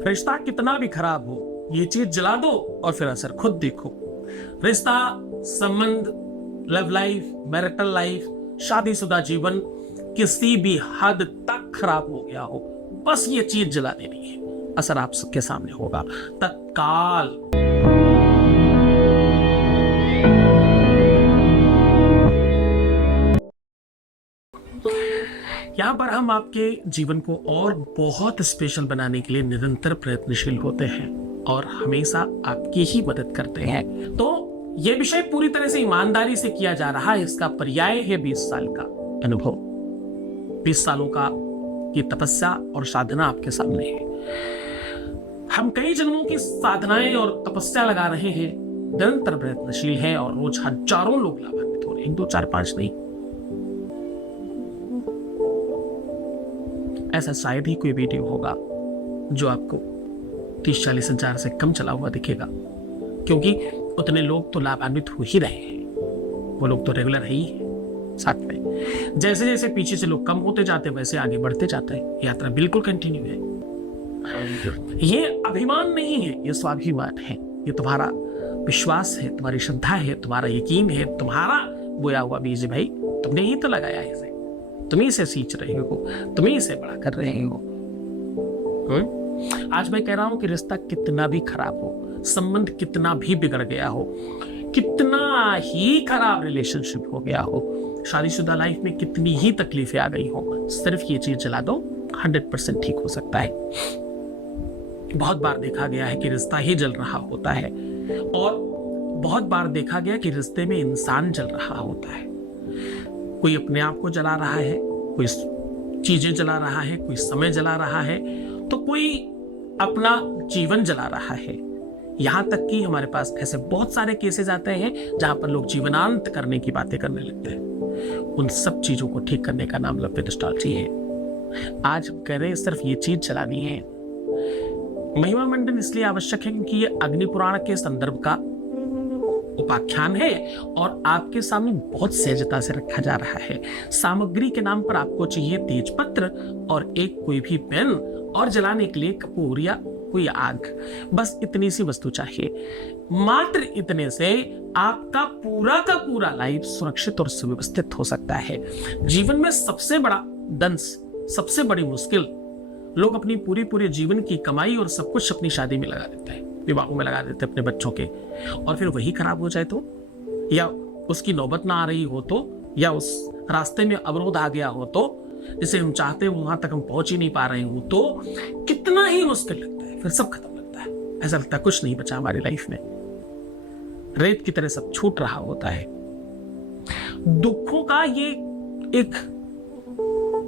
रिश्ता कितना भी खराब हो, ये चीज जला दो और फिर असर खुद देखो। रिश्ता, संबंध, लव लाइफ, मैरिटल लाइफ, शादीशुदा जीवन किसी भी हद तक खराब हो गया हो, बस ये चीज जला देनी है, असर आप सबके सामने होगा तत्काल। यहाँ पर हम आपके जीवन को और बहुत स्पेशल बनाने के लिए निरंतर प्रयत्नशील होते हैं और हमेशा आपकी ही मदद करते हैं। तो यह विषय पूरी तरह से ईमानदारी से किया जा रहा है। इसका पर्याय है 20 साल का अनुभव, 20 सालों का की तपस्या और साधना आपके सामने है। हम कई जन्मों की साधनाएं और तपस्या लगा रहे हैं, निरंतर प्रयत्नशील हैं और रोज हजारों लोग लाभान्वित हो रहे हैं, 1 2 4 5 नहीं। ऐसा शायद ही कोई वीडियो होगा जो आपको 30-40 हजार से कम चला हुआ दिखेगा, क्योंकि उतने लोग तो लाभान्वित हो ही रहे हैं, वो लोग तो रेगुलर है ही साथ में। जैसे जैसे पीछे से लोग कम होते जाते वैसे आगे बढ़ते जाते हैं। यात्रा बिल्कुल कंटिन्यू है। ये अभिमान नहीं है, ये स्वाभिमान है। ये तुम्हारा विश्वास है, तुम्हारी श्रद्धा है, तुम्हारा यकीन है, तुम्हारा बोया हुआ बीज भाई, तुमने ही तो लगाया है इसे, तुम ही से सींच रहे हो, तुम ही इसे बड़ा कर रहे हो। आज मैं कह रहा हूं कि रिश्ता कितना भी खराब हो, संबंध कितना भी बिगड़ गया हो, कितना ही खराब रिलेशनशिप हो गया हो, शादीशुदा लाइफ में कितनी ही तकलीफें आ गई हो, सिर्फ ये चीज जला दो, 100% ठीक हो सकता है। बहुत बार देखा गया है कि रिश्ता ही जल रहा होता है और बहुत बार देखा गया कि रिश्ते में इंसान जल रहा होता है। कोई अपने आप को जला रहा है, कोई चीजें जला रहा है, कोई समय जला रहा है, तो कोई अपना जीवन जला रहा है। यहां तक कि हमारे पास ऐसे बहुत सारे केसेस आते हैं जहां पर लोग जीवनांत करने की बातें करने लगते हैं। उन सब चीजों को ठीक करने का नाम लव एस्ट्रोलॉजी है। आज कह रहे सिर्फ ये चीज चलानी है। महिमा मंडन इसलिए आवश्यक है क्योंकि ये अग्नि पुराण के संदर्भ का उपाख्यान है और आपके सामने बहुत सहजता से रखा जा रहा है। सामग्री के नाम पर आपको चाहिए तेजपत्र और एक कोई भी पेन और जलाने के लिए कपूर या कोई आग, बस इतनी सी वस्तु चाहिए। मात्र इतने से आपका पूरा का पूरा लाइफ सुरक्षित और सुव्यवस्थित हो सकता है। जीवन में सबसे बड़ा दंश, सबसे बड़ी मुश्किल, लोग अपनी पूरी जीवन की कमाई और सब कुछ अपनी शादी में लगा देते हैं, विवाहों में लगा देते हैं अपने बच्चों के, और फिर वही खराब हो जाए तो, या उसकी नौबत ना आ रही हो तो, या उस रास्ते में अवरोध आ गया हो तो, जिसे हम चाहते हैं वहां तक हम पहुंच ही नहीं पा रहे हो तो कितना ही मुश्किल लगता है। फिर सब खत्म लगता है, ऐसा लगता है कुछ नहीं बचा हमारी लाइफ में, रेत की तरह सब छूट रहा होता है। दुखों का ये एक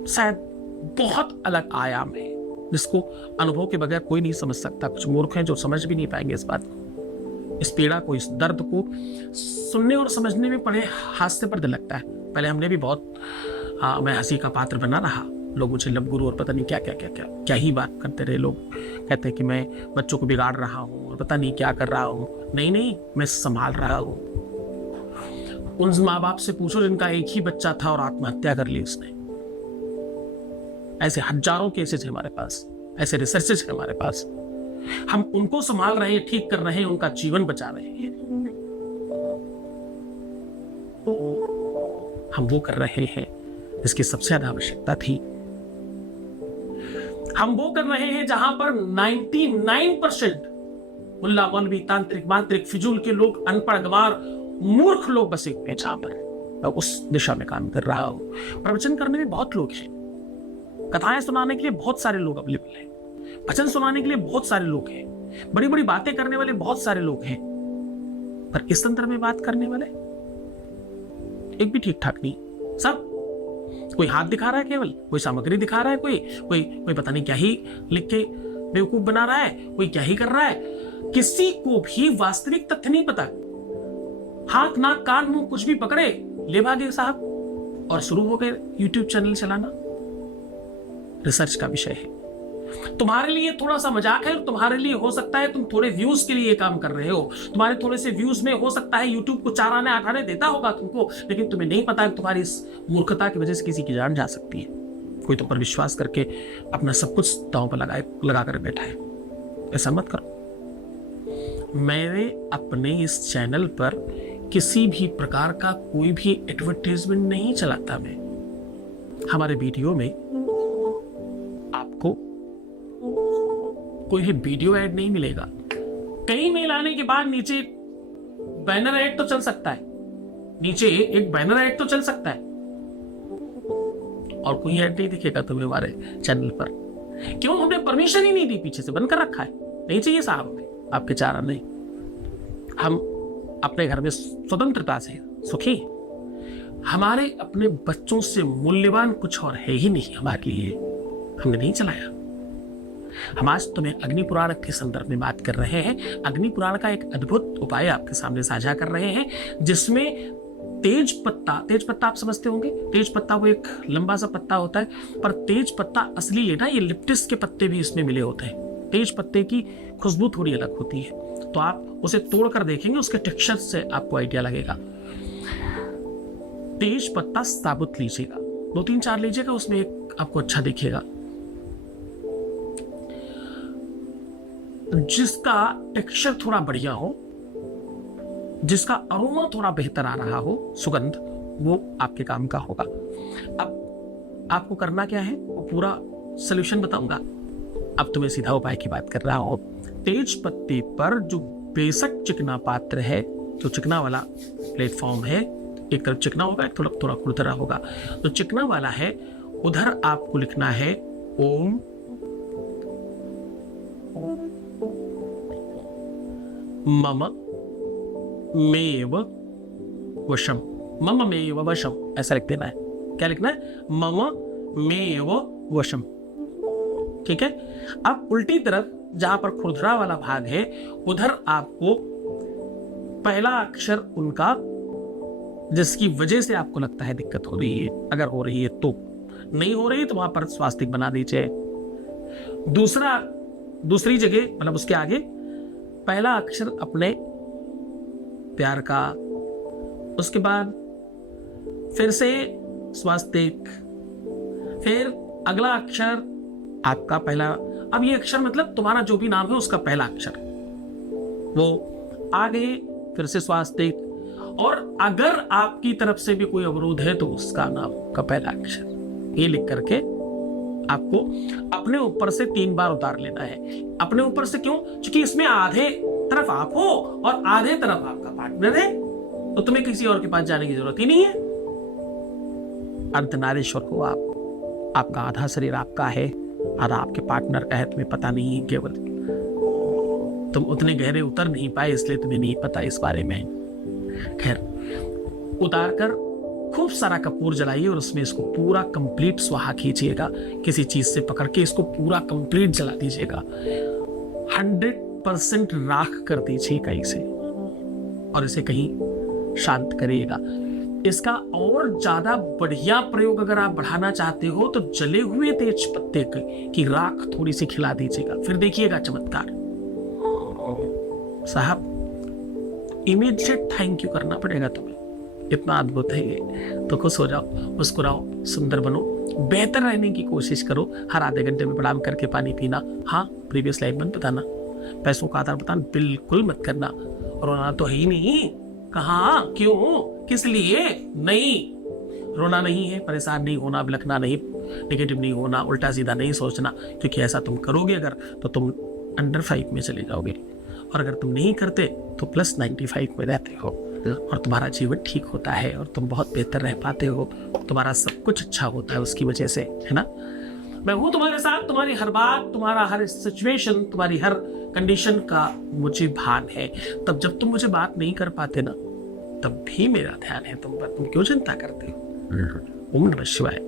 शायद बहुत अलग आयाम है जिसको अनुभव के बगैर कोई नहीं समझ सकता। कुछ मूर्ख हैं जो समझ भी नहीं पाएंगे इस बात को, इस पीड़ा को, इस दर्द को सुनने और समझने में बड़े हास्य पर लगता है। पहले हमने भी बहुत मैं हंसी का पात्र बना रहा, लोग मुझे लव गुरु और पता नहीं क्या ही बात करते रहे। लोग कहते हैं कि मैं बच्चों को बिगाड़ रहा हूँ और पता नहीं क्या कर रहा हूँ। नहीं, मैं संभाल रहा हूँ। उन माँ बाप से पूछो जिनका एक ही बच्चा था और आत्महत्या कर ली उसने। ऐसे हजारों केसेस है हमारे पास, ऐसे रिसर्चेस है हमारे पास। हम उनको संभाल रहे हैं, ठीक कर रहे हैं, उनका जीवन बचा रहे हैं। हम वो कर रहे हैं जिसकी सबसे ज्यादा आवश्यकता थी। हम वो कर रहे हैं जहां पर 99% मुल्ला मौलवी तांत्रिक मांत्रिक फिजूल के लोग, अनपढ़ गंवार मूर्ख लोग बसे हुए हैं। जहां पर मैं उस दिशा में काम कर रहा हूं। प्रवचन करने में बहुत लोग हैं, कथाएं सुनाने के लिए बहुत सारे लोग अवेलेबल हैं, भजन सुनाने के लिए बहुत सारे लोग हैं, बड़ी बड़ी बातें करने वाले बहुत सारे लोग हैं, पर इस संदर्भ में बात करने वाले एक भी ठीक ठाक नहीं। सब कोई हाथ दिखा रहा है, केवल कोई सामग्री दिखा रहा है, कोई पता नहीं क्या ही लिख के बेवकूफ बना रहा है, कोई क्या ही कर रहा है। किसी को भी वास्तविक तथ्य नहीं पता। हाथ नाक कान मुंह कुछ भी पकड़े, ले भागे साहब और शुरू हो गए यूट्यूब चैनल चलाना। रिसर्च का विषय है, तुम्हारे लिए थोड़ा सा मजाक है, तुम्हारे लिए हो सकता है तुम थोड़े व्यूज के लिए ये काम कर रहे हो, तुम्हारे थोड़े से व्यूज में हो सकता है यूट्यूब को 4 आने 8 आने देता होगा तुमको, लेकिन तुम्हें नहीं पता है तुम्हारी इस मूर्खता की वजह से किसी की जान जा सकती है। कोई तुम पर विश्वास करके अपना सब कुछ दांव पर लगा कर बैठा है। ऐसा मत करो। मेरे अपने इस चैनल पर किसी भी प्रकार का कोई भी एडवर्टाइजमेंट नहीं चलाता मैं। हमारे वीडियो में आपको कोई भी वीडियो ऐड नहीं मिलेगा। कई मेल आने के बाद नीचे बैनर ऐड तो चल सकता है, नीचे एक बैनर ऐड तो चल सकता है, और कोई ऐड नहीं दिखेगा तुम्हें हमारे चैनल पर। क्यों? हमने परमिशन ही नहीं दी, पीछे से बंद कर रखा है। नहीं चाहिए साहब हमें आपके चारा नहीं। हम अपने घर में स्वतंत्रता से सुखी। हमारे अपने बच्चों से मूल्यवान कुछ और है ही नहीं हमारे लिए। हमने नहीं चलाया। हम आज तुम्हें अग्नि पुराण के संदर्भ में बात कर रहे हैं। अग्नि पुराण का एक अद्भुत उपाय आपके सामने साझा कर रहे हैं, जिसमें तेज पत्ता आप समझते होंगे। तेज पत्ता वो एक लंबा सा पत्ता होता है, पर तेज पत्ता असली है ना, ये लिप्टिस के पत्ते भी इसमें मिले होते हैं। तेज पत्ते की खुशबू थोड़ी अलग होती है, तो आप उसे तोड़कर देखेंगे, उसके टेक्सचर से आपको आइडिया लगेगा। तेज पत्ता साबुत लीजिएगा, 2-3-4 लीजिएगा, उसमें एक आपको अच्छा दिखेगा, जिसका टेक्सचर थोड़ा बढ़िया हो, जिसका अरोमा थोड़ा बेहतर आ रहा हो, सुगंध, वो आपके काम का होगा। अब आपको करना क्या है, वो पूरा सॉल्यूशन बताऊंगा। अब तुम्हें सीधा उपाय की बात कर रहा हूं। तेज पत्ते पर जो बेशक चिकना पात्र है, जो चिकना वाला प्लेटफॉर्म है, एक तरफ चिकना होगा, एक तरफ थोड़ा खुरदरा होगा। तो चिकना वाला है, उधर आपको लिखना है ओम मम मेव वशम। मम मेव वशम ऐसा लिख देना है। क्या लिखना है? मम मेव वशम। ठीक है। अब उल्टी तरफ जहां पर खुरदरा वाला भाग है, उधर आपको पहला अक्षर उनका, जिसकी वजह से आपको लगता है दिक्कत हो रही है, अगर हो रही है तो, नहीं हो रही है तो वहां पर स्वास्तिक बना दीजिए। दूसरी जगह मतलब उसके आगे पहला अक्षर अपने प्यार का, उसके बाद फिर से स्वास्तिक, फिर अगला अक्षर आपका पहला। अब ये अक्षर मतलब तुम्हारा जो भी नाम है उसका पहला अक्षर, वो आगे फिर से स्वास्तिक, और अगर आपकी तरफ से भी कोई अवरोध है तो उसका नाम का पहला अक्षर। ये लिख करके आपको अपने ऊपर से 3 बार उतार लेना है। अपने ऊपर से क्यों? क्योंकि इसमें आधे तरफ आप हो और आधे तरफ आपका पार्टनर है, तो तुम्हें किसी और के पास जाने की जरूरत ही नहीं है। अर्धनारीश्वर हो आप, आपका आधा शरीर आपका है, आधा आपके पार्टनर का है, तुम्हें पता नहीं है। केवल तुम उतने गहरे उतर नहीं पाए, इसलिए तुम्हें नहीं पता इस बारे में। खैर, उतारकर खूब सारा कपूर जलाइए और उसमें इसको पूरा कंप्लीट स्वाहा खींचिएगा। किसी चीज से पकड़ के इसको पूरा कंप्लीट जला दीजिएगा। 100% राख कर दीजिएगा इसे, और इसे कहीं शांत करिएगा। इसका और ज्यादा बढ़िया प्रयोग अगर आप बढ़ाना चाहते हो तो जले हुए तेज पत्ते की राख थोड़ी सी खिला दीजिएगा, फिर देखिएगा चमत्कार। साहब, इमीडिएट थैंक यू करना पड़ेगा तुम्हें, इतना अद्भुत है ये। तो खुश हो जाओ, मुस्कुराओ, सुंदर बनो, बेहतर रहने की कोशिश करो। हर आधे घंटे में प्रणाम करके पानी पीना। हाँ, प्रीवियस लाइफ मत बताना, पैसों का आधार बताना बिल्कुल मत करना। रोना तो है ही नहीं, कहाँ, क्यों, किस लिए नहीं। रोना नहीं है, परेशान नहीं होना, बिलखना नहीं, नेगेटिव नहीं होना, उल्टा सीधा नहीं सोचना, क्योंकि ऐसा तुम करोगे अगर तो तुम अंडर 5 में चले जाओगे, और अगर तुम नहीं करते तो +95 में रहते हो, और तुम्हारा जीवन ठीक होता है और तुम बहुत बेहतर रह पाते हो। तुम्हारा सब कुछ अच्छा होता है उसकी वजह से, है ना। मैं हूं तुम्हारे साथ, तुम्हारी हर बात, तुम्हारा हर सिचुएशन, तुम्हारी हर कंडीशन का मुझे भान है। तब जब तुम मुझे बात नहीं कर पाते ना, तब भी मेरा ध्यान है तुम पर। तुम क्यों चिंता करते हो? ओम नमः शिवाय।